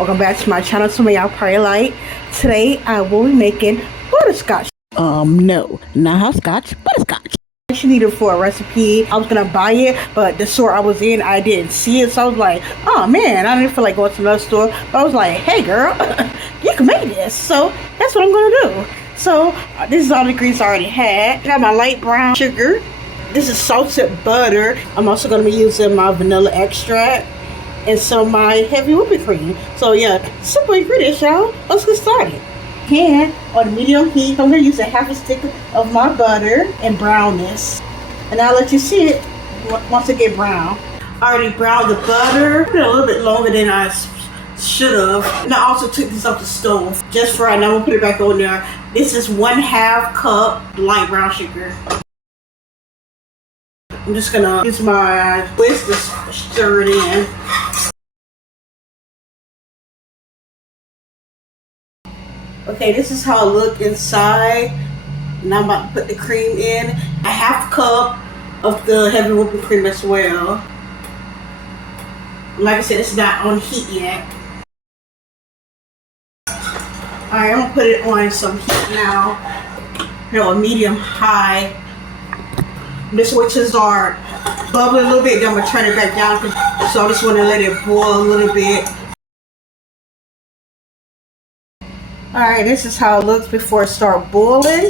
Welcome back to my channel. Some of y'all probably like. Today I will be making butterscotch. No, not hopscotch, butterscotch. She needed for a recipe. I was gonna buy it, but the store I was in, I didn't see it, so I was like, oh man, I didn't feel like going to another store. But I was like, hey girl, you can make this. So that's what I'm gonna do. So this is all the ingredients I already had. I got my light brown sugar. This is salted butter. I'm also gonna be using my vanilla extract and some of my heavy whipping cream. So yeah, simple ingredients, y'all. Let's get started. Pan on medium heat. I'm gonna use a half a stick of my butter and brown this. And I'll let you see it once it get brown. I already browned the butter. Put it a little bit longer than I should have. And I also took this off the stove just for right now. I'm gonna put it back on there. This is 1/2 cup light brown sugar. I'm just gonna use my whisk to stir it in. Okay, this is how it looks inside. Now I'm about to put the cream in. A 1/2 cup of the heavy whipping cream as well. Like I said, it's not on heat yet. Alright, I'm gonna put it on some heat now. A medium high. Just wait till it start bubbling a little bit, then I'm gonna turn it back down. So I just wanna let it boil a little bit. Alright, this is how it looks before it starts boiling.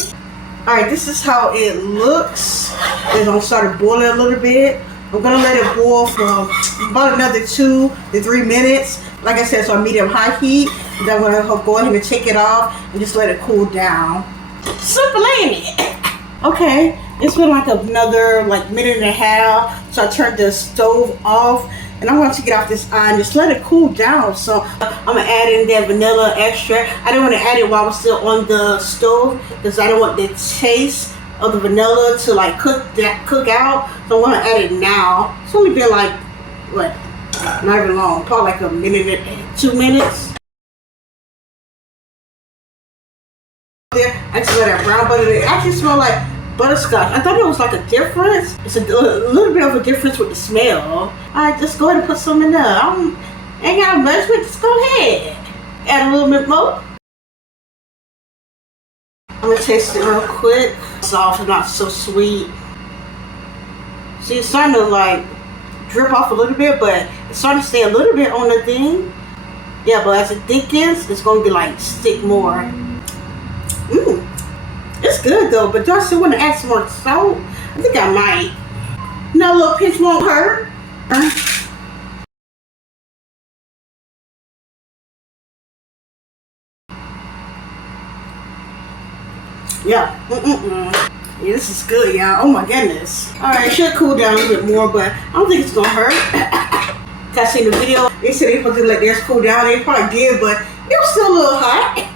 Alright, this is how it looks. It's gonna start boiling a little bit. I'm gonna let it boil for about another 2 to 3 minutes. Like I said, it's on medium high heat. Then I'm gonna go ahead and take it off and just let it cool down. Simple, ain't it? Okay, it's been like another minute and a half. So I turned the stove off. And I want to get off this iron, just let it cool down. So I'm gonna add in that vanilla extract. I don't want to add it while I'm still on the stove because I don't want the taste of the vanilla to cook out. So I'm gonna add it now. It's only been what? Not even long, probably like a minute, 2 minutes. There, I just let that brown butter. It actually smells like butterscotch. I thought it was like a difference. It's a little bit of a difference with the smell. Alright, just go ahead and put some in there. Ain't got much, but just go ahead. Add a little bit more. I'm gonna taste it real quick. Soft and not so sweet. See, it's starting to drip off a little bit, but it's starting to stay a little bit on the thing. Yeah, but as it thickens, it's gonna be stick more. It's good though, but do I still want to add some more salt? I think I might. No, a little pinch won't hurt. Yeah. Yeah, this is good, y'all. Oh my goodness. Alright, it should cool down a little bit more, but I don't think it's gonna hurt. I seen the video. They said they supposed to let theirs cool down. They probably did, but it was still a little hot.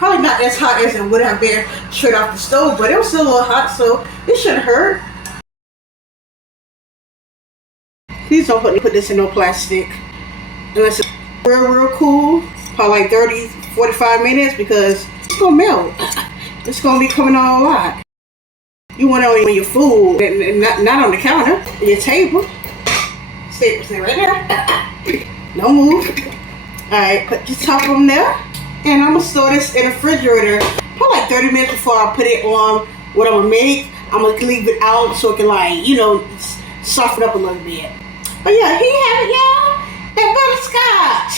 Probably not as hot as it would have been straight off the stove, but it was still a little hot, so it shouldn't hurt. Please don't put this in no plastic. Unless it's real cool, probably 30, 45 minutes, because it's gonna melt. It's gonna be coming on a lot. You want it on your food, and not on the counter, on your table. Stay right there. Don't move. Alright, put your top on there. And I'm gonna store this in the refrigerator probably 30 minutes before I put it on what I'm gonna make. I'm gonna leave it out so it can soften up a little bit. But yeah, here you have it, y'all. That butterscotch.